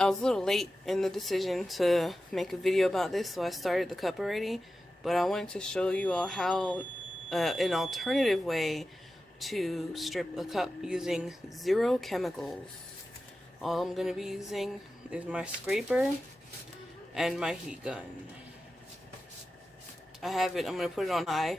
I was a little late in the decision to make a video about this, so I started the cup already. But I wanted to show you all how an alternative way to strip a cup using zero chemicals. All I'm going to be using is my scraper and my heat gun. I have it, I'm going to put it on high.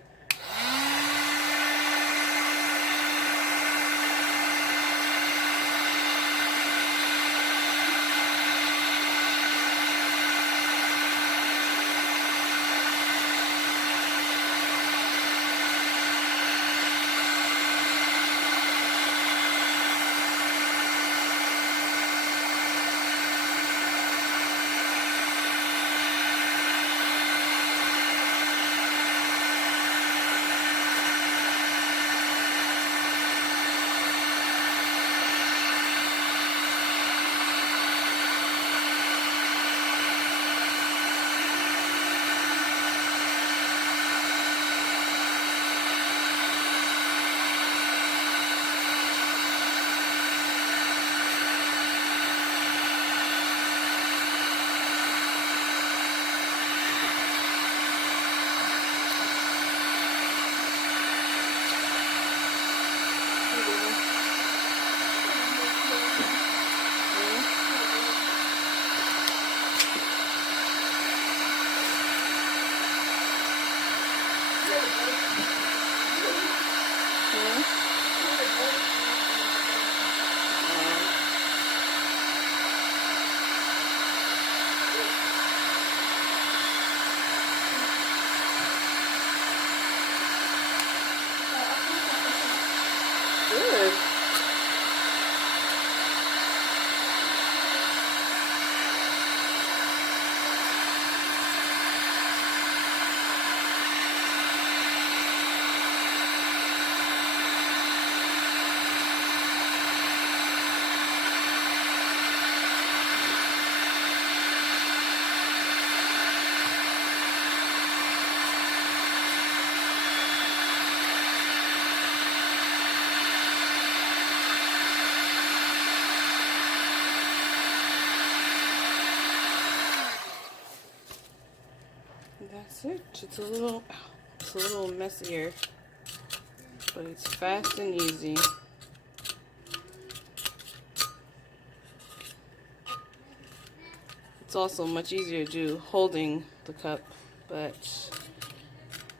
Good. That's it. It's a little messier, but it's fast and easy. It's also much easier to do holding the cup, but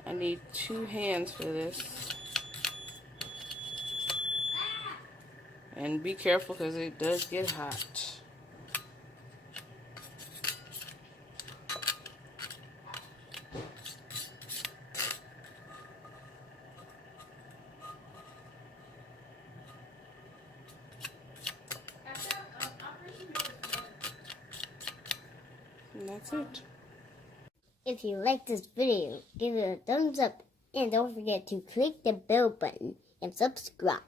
I need 2 hands for this. And be careful because it does get hot. And that's it. If you like this video, give it a thumbs up and don't forget to click the bell button and subscribe.